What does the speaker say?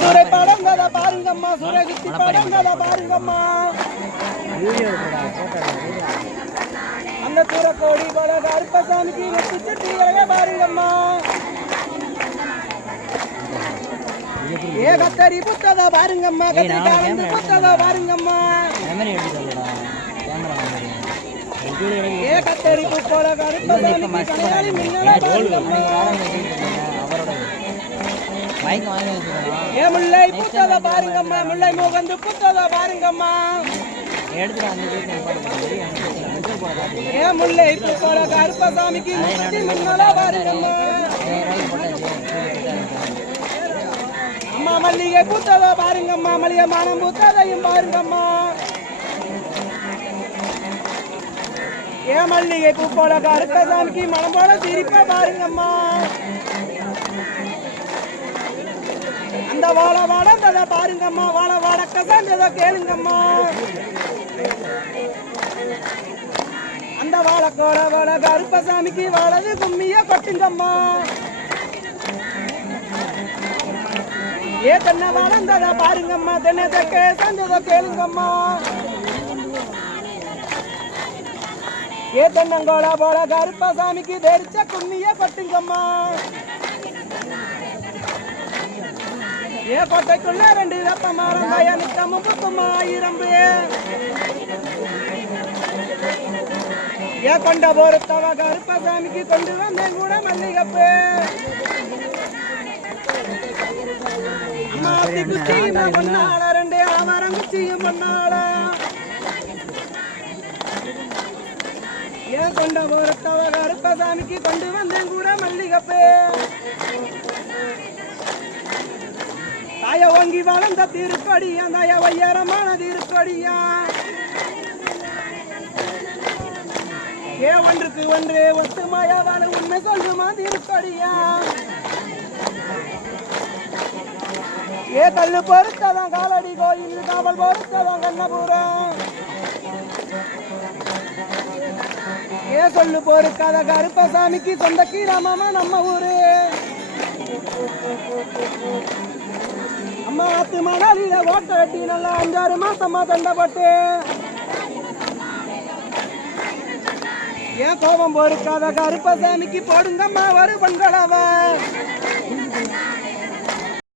சூரை படங்கத பாருங்கம்மா சூரை குத்தி படங்கத பாருங்கம்மா. அந்த தூரக்கோடி பல கருப்பசாமிக்கு வெட்டி சட்டியாக பாருங்கம்மா. ஏ கத்தரி புத்தத பாருங்கம்மா. கத்தரி கலந்து புத்தத பாருங்கம்மா ஏ கத்தரி புத்தோட கருப்பசாமிக்கு கலையாளி மின்னல பாருங்கம்மா. ஏ முல்லை புத்தத பாருங்கம்மா முல்லை முகந்து புத்தத பாருங்கம்மா. ஏ முல்லை புத்தோட கருப்பசாமிக்கு மின்னல பாருங்கம்மா. அம்மா மல்லிகை பூத்ததோ பாருங்கம்மா மல்லிகை மானம் பூத்ததையும் பாருங்கம்மா. ஏ மல்லிகை பூ போல கருப்பசாமிக்கு மனம் போல சிரிப்ப பாருங்கம்மா. அந்த வாழ வாழந்தத பாருங்கம்மா வாழ வாழ கசாந்தத கேளுங்கம்மா. அந்த வாழக்கோட வாழ கருப்பசாமிக்கு வாழது கும்மிய கொட்டுங்கம்மா. ஏ தென்னை வளர்ந்தத பாருங்கம்மா தென்னை தெக்க சந்தத கேளுங்கம்மா. ஏ தென்னங்கோட போல கருப்பசாமிக்கு தெரிச்ச கும்மிய கொட்டுங்கம்மா. ஏ கோட்டைக்குள்ள ரெண்டு வெப்ப மரம் பயணிக்கமும் புத்துமா இரும்பு. ஏ கொண்ட பொறுத்தவ கருப்பசாமிக்கு கொண்டு வந்தேன் கூட மல்லிகப்பு. மாத்தி குச்சியும் பொன்னாள ரெண்டு ஆவாரம் குச்சியும் பொன்னாள ஏன் கொண்ட பொறுத்தவ கருப்பசாமிக்கு கொண்டு வந்தேன் கூட மல்லிகப்பு. தாய ஓங்கி வளர்ந்த திருக்கடியா தாய உயரமான திருக்கடியா? ஏ ஒன்றுக்கு ஒன்று ஒத்துமையா வாழ உண்மை சொல்லுமா திருக்கடியா? ஏ கல்லு பொறுத்ததான் காலடி கோயில் காவல் பொறுத்ததான் கண்ணபுரம். ஏ சொல்லு பொறுக்காத கருப்பசாமிக்கு சொந்த கீழமாமா நம்ம ஊரு. அம்மா ஆத்து மணாலியில ஓட்ட வெட்டி நல்லா அஞ்சாறு மாசமா தண்டை போட்டு ஏன் கோபம் பொறுக்காத கருப்பசாமிக்கு போடுங்கம்மா ஒரு பண்களவ